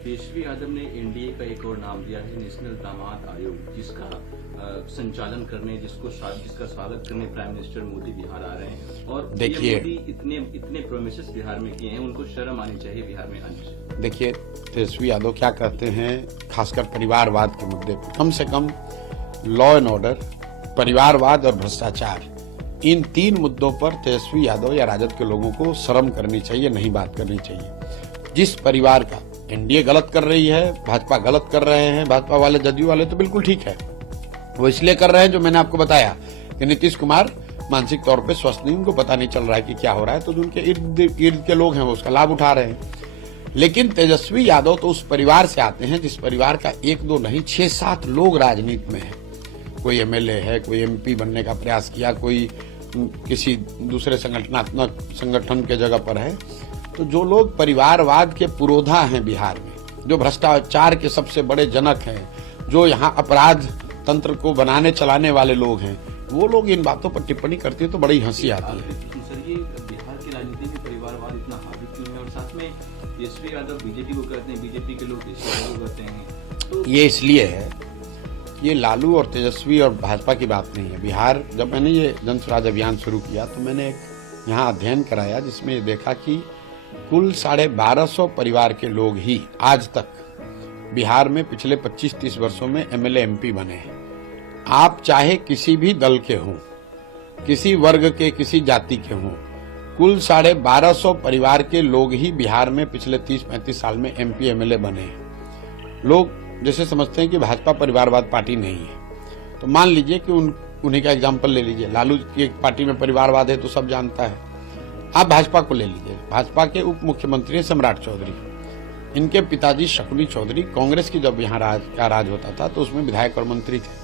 तेजस्वी यादव ने एनडीए का एक और नाम दिया है, नेशनल दामाद आयोग, जिसका संचालन करने, जिसका स्वागत करने प्राइम मिनिस्टर मोदी बिहार आ रहे हैं। और देखिए, मोदी इतने प्रोमिसेस बिहार में किए हैं, उनको शर्म आनी चाहिए बिहार में आने से। देखिए, तेजस्वी यादव क्या कहते हैं, खासकर परिवारवाद के मुद्दे पर, कम से कम लॉ एंड ऑर्डर, परिवारवाद और भ्रष्टाचार, इन 3 मुद्दों पर तेजस्वी यादव या राजद के लोगों को शर्म करनी चाहिए, नहीं बात करनी चाहिए। जिस परिवार का एनडीए गलत कर रही है, भाजपा गलत कर रहे हैं, भाजपा वाले, जदयू वाले तो बिल्कुल ठीक है, वो इसलिए कर रहे हैं जो मैंने आपको बताया कि नीतीश कुमार मानसिक तौर पे स्वस्थ नहीं, उनको पता नहीं चल रहा है कि क्या हो रहा है, तो जो उनके इर्द गिर्द के लोग हैं वो उसका लाभ उठा रहे हैं। लेकिन तेजस्वी यादव तो उस परिवार से आते हैं जिस परिवार का 1-2 नहीं 6-7 लोग राजनीति में है। कोई एमएलए है, कोई एमपी बनने का प्रयास किया, कोई किसी दूसरे संगठनात्मक संगठन के जगह पर है। तो जो लोग परिवारवाद के पुरोधा हैं बिहार में, जो भ्रष्टाचार के सबसे बड़े जनक हैं, जो यहाँ अपराध तंत्र को बनाने चलाने वाले लोग हैं, वो लोग इन बातों पर टिप्पणी करते हैं तो बड़ी हंसी आती है। सर, ये बिहार की राजनीति में परिवारवाद इतना हावी क्यों है? और साथ में तेजस्वी यादव बीजेपी को कहते हैं, बीजेपी के लोग तेजस्वी यादव को कहते हैं, तो ये इसलिए है, ये लालू और तेजस्वी और भाजपा की बात नहीं है। बिहार, जब मैंने ये जन स्वराज अभियान शुरू किया तो मैंने एक यहाँ अध्ययन कराया जिसमें ये देखा कि कुल 1250 परिवार के लोग ही आज तक बिहार में पिछले 25-30 वर्षों में एमएलए एमपी बने हैं। आप चाहे किसी भी दल के हों, किसी वर्ग के, किसी जाति के हों, कुल 1250 परिवार के लोग ही बिहार में पिछले 30-35 साल में एमपी एमएलए बने हैं। लोग जैसे समझते हैं कि भाजपा परिवारवाद पार्टी नहीं है, तो मान लीजिए कि उन्हीं का एग्जाम्पल ले लीजिए। लालू की एक पार्टी में परिवारवाद है तो सब जानता है। आप भाजपा को ले लीजिए, भाजपा के उप मुख्यमंत्री हैं सम्राट चौधरी, इनके पिताजी शकुनी चौधरी कांग्रेस की जब यहाँ राज होता था तो उसमें विधायक और मंत्री थे।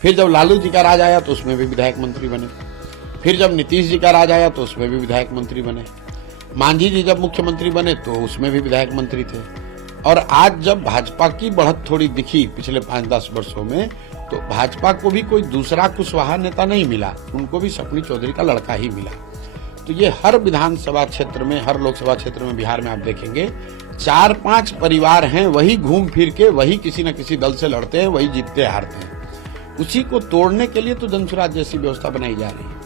फिर जब लालू जी का राज आया तो उसमें भी विधायक मंत्री बने। फिर जब नीतीश जी का राज आया तो उसमें भी विधायक मंत्री बने। मांझी जी जब मुख्यमंत्री बने तो उसमें भी विधायक मंत्री थे। और आज जब भाजपा की बढ़त थोड़ी दिखी पिछले 5-10 वर्षों में, तो भाजपा को भी कोई दूसरा कुशवाहा नेता नहीं मिला, उनको भी शकुनी चौधरी का लड़का ही मिला। तो ये हर विधानसभा क्षेत्र में, हर लोकसभा क्षेत्र में बिहार में आप देखेंगे 4-5 परिवार हैं, वही घूम फिर के वही किसी न किसी दल से लड़ते हैं, वही जीतते हारते हैं। उसी को तोड़ने के लिए तो जन स्वराज जैसी व्यवस्था बनाई जा रही है।